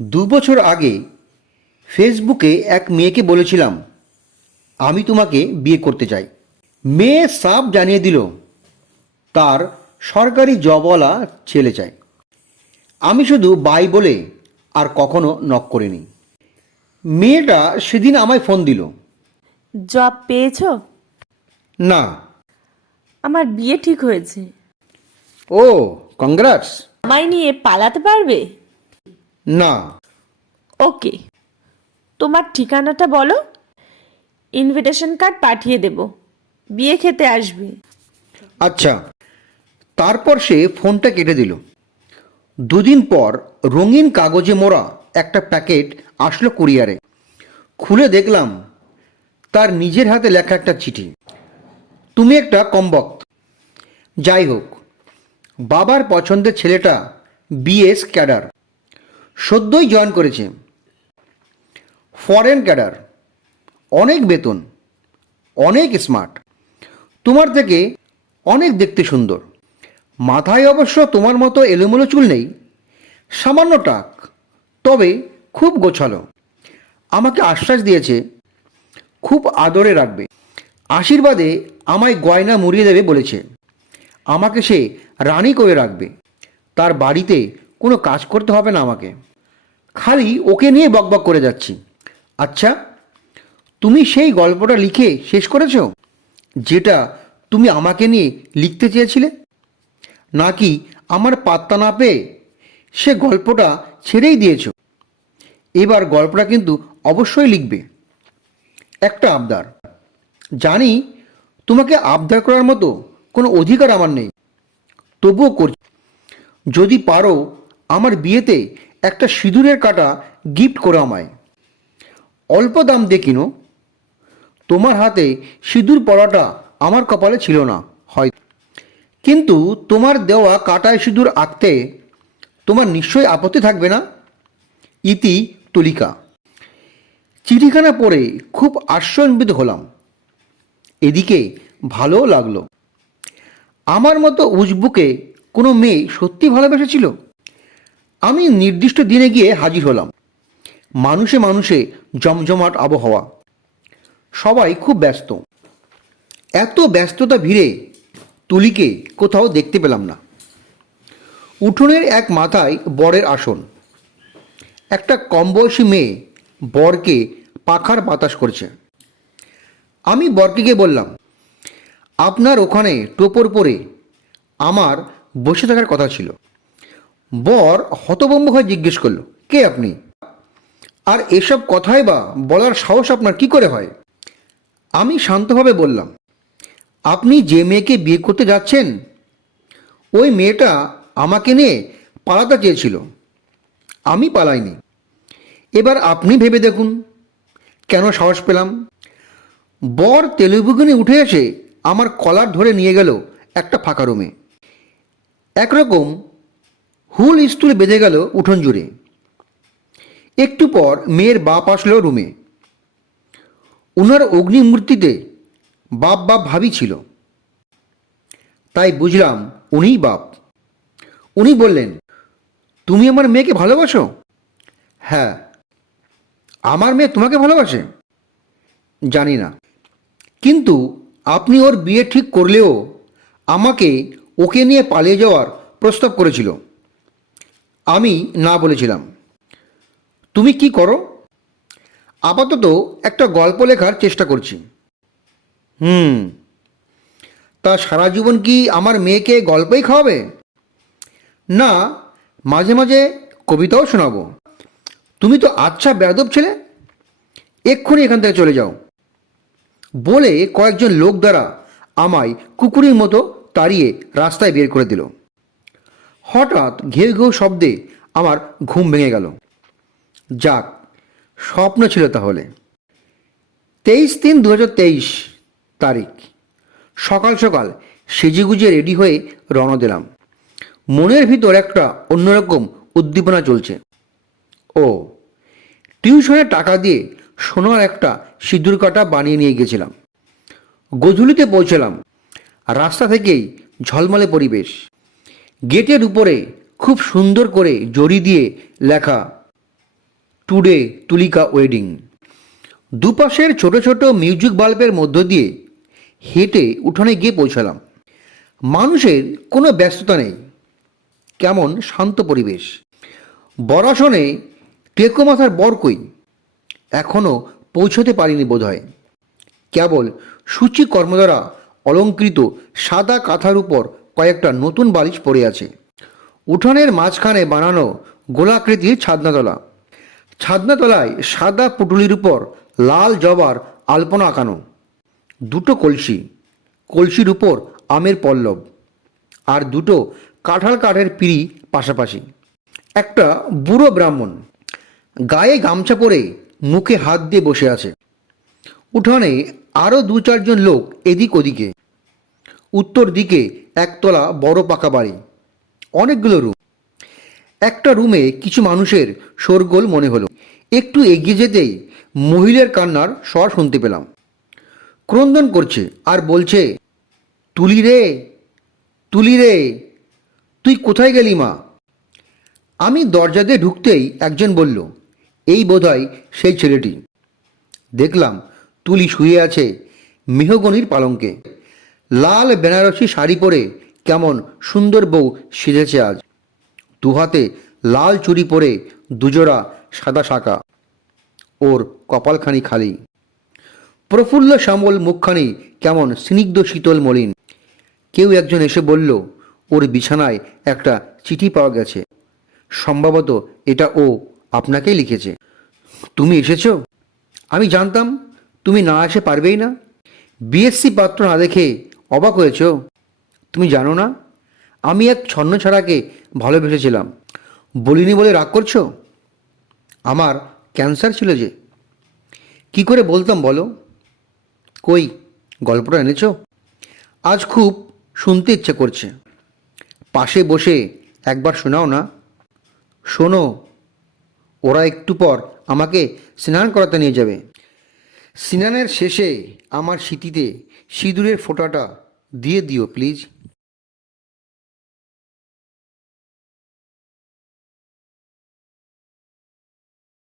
দু বছর আগে ফেসবুকে এক মেয়েকে বলেছিলাম আমি তোমাকে বিয়ে করতে চাই। মেয়ে সাপ জানিয়ে দিল তার সরকারি জবওয়ালা ছেলে চাই। আমি শুধু বাই বলে আর কখনো নক করিনি। মেয়েটা সেদিন আমায় ফোন দিল জব পেয়েছ? না। আমার বিয়ে ঠিক হয়েছে। ও কংগ্রাটস! আমায় নিয়ে পালাতে পারবে? না। ওকে। তোমার ঠিকানাটা বলো। ইনভিটেশন কার্ড পাঠিয়ে দেব। বিয়ে খেতে আসবে। আচ্ছা তারপর সে ফোনটা কেটে দিল। দুদিন পর রঙিন কাগজে মোড়া একটা প্যাকেট আসলো কুরিয়ারে। খুলে দেখলাম তার নিজের হাতে লেখা একটা চিঠি। তুমি একটা কমবক্ত। যাই হোক বাবার পছন্দের ছেলেটা বিএস ক্যাডার। সদ্যই জয়েন করেছে। ফরেন ক্যাডার, অনেক বেতন, অনেক স্মার্ট, তোমার থেকে অনেক দেখতে সুন্দর। মাথায় অবশ্য তোমার মতো এলোমেলো চুল নেই, সামান্য টাক, তবে খুব গোছালো। আমাকে আশ্বাস দিয়েছে, খুব আদরে রাখবে। আশীর্বাদে আমায় গয়না মুড়িয়ে দেবে বলেছে। আমাকে সে রানী করে রাখবে। তার বাড়িতে কোনো কাজ করতে হবে না আমাকে। খালি ওকে নিয়ে বকবক করে যাচ্ছি। আচ্ছা তুমি সেই গল্পটা লিখে শেষ করেছ? যেটা তুমি আমাকে নিয়ে লিখতে চেয়েছিলে? নাকি আমার পাত্তা না পেয়ে সে গল্পটা ছেড়েই দিয়েছ? এবার গল্পটা কিন্তু অবশ্যই লিখবে। একটা আবদার। জানি তোমাকে আবদার করার মতো কোনো অধিকার আমার নেই। তবুও করছি যদি পারো আমার বিয়েতে একটা সিঁদুরের কাটা গিফট করো আমায়। অল্প দাম দিয়ে কিনো। তোমার হাতে সিঁদুর পড়াটা আমার কপালে ছিল না, হয়। কিন্তু তোমার দেওয়া কাটায় সিঁদুর আঁকতে তোমার নিশ্চয়ই আপত্তি থাকবে না? ইতি তুলিকা। চিঠিখানা পড়ে খুব আশ্চর্যিত হলাম। এদিকে ভালোও লাগল। আমার মতো উজবুকে কোনো মেয়ে সত্যি ভালোবেসেছিল? আমি নির্দিষ্ট দিনে গিয়ে হাজির হলাম। মানুষে মানুষে জমজমাট আবহাওয়া। সবাই খুব ব্যস্ত। এত ব্যস্ততা ভিড়ে তুলিকে কোথাও দেখতে পেলাম না। উঠোনের এক মাথায় বরের আসন। একটা কম বয়সী মেয়ে বরকে পাখার বাতাস করছে। আমি বরকে বললাম, আপনার ওখানে টোপর পরে আমার বসে থাকার কথা ছিল। বর হতভম্ব হয়ে জিজ্ঞেস করল, কে আপনি? আর এসব কথাই বা বলার সাহস আপনার কি করে হয়? আমি শান্তভাবে বললাম, আপনি যে মেয়েকে বিয়ে করতে যাচ্ছেন, ওই মেয়েটা আমাকে নিয়ে পালাতে চেয়েছিল। আমি পালাইনি। এবার আপনি ভেবে দেখুন, কেন সাহস পেলাম? বর তেলুগুনে উঠে এসে আমার কলার ধরে নিয়ে গেল একটা ফাঁকা রুমে। একরকম হুল স্টুল বেঁধে গেল উঠোন জুড়ে। একটু পর মেয়ের বাপ আসলো রুমে। ওনার অগ্নিমূর্তিতে বাপ বাপ ভাবি ছিল। তাই বুঝলাম উনিই বাপ। উনি বললেন, তুমি আমার মেয়েকে ভালোবাসো? হ্যাঁ। আমার মেয়ে তোমাকে ভালোবাসে? জানি না। কিন্তু আপনি ওর বিয়ে ঠিক করলেও আমাকে ওকে নিয়ে পালিয়ে যাওয়ার প্রস্তাব করেছিল। আমি না বলেছিলাম। তুমি কি করো? আপাতত একটা গল্প লেখার চেষ্টা করছি। হুম। তা সারা জীবন কি আমার মেয়েকে গল্পই খাওয়াবে? না, মাঝে মাঝে কবিতাও শোনাবো। তুমি তো আচ্ছা বেদব ছেলে। এক্ষুনি এখান থেকে চলে যাও। বলে কয়েকজন লোক দ্বারা আমায় কুকুরের মতো তাড়িয়ে রাস্তায় বের করে দিল। হঠাৎ ঘেউ ঘেউ শব্দে আমার ঘুম ভেঙে গেল। যাক, স্বপ্ন ছিল তাহলে। তেইশ তিন দু তেইশ তারিখ। সকাল সকাল সেজেগুজে রেডি হয়ে রওনা দিলাম। মনের ভিতর একটা অন্যরকম উদ্দীপনা চলছে। ও, টিউশনে টাকা দিয়ে সোনার একটা সিঁদুর কাটা বানিয়ে নিয়ে গেছিলাম। গধূলিতে পৌঁছলাম। রাস্তা থেকেই ঝলমলে পরিবেশ। গেটের উপরে খুব সুন্দর করে জড়ি দিয়ে লেখা, টুডে তুলিকা ওয়েডিং দুপাশের ছোট ছোট মিউজিক বাল্বের মধ্য দিয়ে হেঁটে উঠোনে গিয়ে পৌঁছালাম। মানুষের কোনো ব্যস্ততা নেই, কেমন শান্ত পরিবেশ। বরাসনে টেকো মাথার বরকই এখনও পৌঁছতে পারিনি বোধহয়। কেবল সূচি কর্ম দ্বারা অলঙ্কৃত সাদা কাঁথার উপর কয়েকটা নতুন বালিশ পড়ে আছে। উঠানের মাঝখানে বানানো গোলাকৃতির ছাদনাতলা। ছাদনাতলায় সাদা পুটুলির উপর লাল জবার আলপনা আঁকানো। দুটো কলসি, কলসির উপর আমের পল্লব আর দুটো কাঁঠাল কাঠের পিড়ি পাশাপাশি। একটা বুড়ো ব্রাহ্মণ গায়ে গামছা পরে মুখে হাত দিয়ে বসে আছে। উঠানে আরও দু চারজন লোক এদিক ওদিকে। উত্তর দিকে একতলা বড় পাকা বাড়ি। অনেকগুলো রুম। একটা রুমে কিছু মানুষের শোরগোল মনে হলো। একটু এগিয়ে যেতেই মহিলার কান্নার স্বর শুনতে পেলাম। ক্রন্দন করছে আর বলছে, তুলি রে তুলি রে, তুই কোথায় গেলি মা? আমি দরজা দিয়ে ঢুকতেই একজন বলল, এই বোধহয় সেই ছেলেটি। দেখলাম তুলি শুয়ে আছে মেহগনির পালঙ্কে। লাল বেনারসি শাড়ি পরে কেমন সুন্দর বউ সেজেছে আজ। দুহাতে লাল চুরি পরে দুজোড়া সাদা শাঁকা ওর কপালখানি খালি। প্রফুল্ল শ্যামল মুখখানি কেমন স্নিগ্ধ শীতল মলিন। কেউ একজন এসে বলল, ওর বিছানায় একটা চিঠি পাওয়া গেছে। সম্ভবত এটা ও আপনাকেই লিখেছে। তুমি এসেছ? আমি জানতাম তুমি না এসে পারবেই না। বিএসসি পাত্র না দেখে অবাক হয়েছ? তুমি জানো না? আমি এক ছন্ন ছাড়াকে ভালোবেসেছিলাম। বলিনি বলে রাগ করছ? আমার ক্যান্সার ছিল যে। কি করে বলতাম বলো? কই, গল্পটা এনেছো? আজ খুব শুনতে ইচ্ছে করছে। পাশে বসে একবার শোনাও না। শোনো, ওরা একটু পর আমাকে স্নান করাতে নিয়ে যাবে। স্নানের শেষে আমার স্মৃতিতে সিঁদুরের ফোঁটাটা দিয়ে দিও প্লিজ।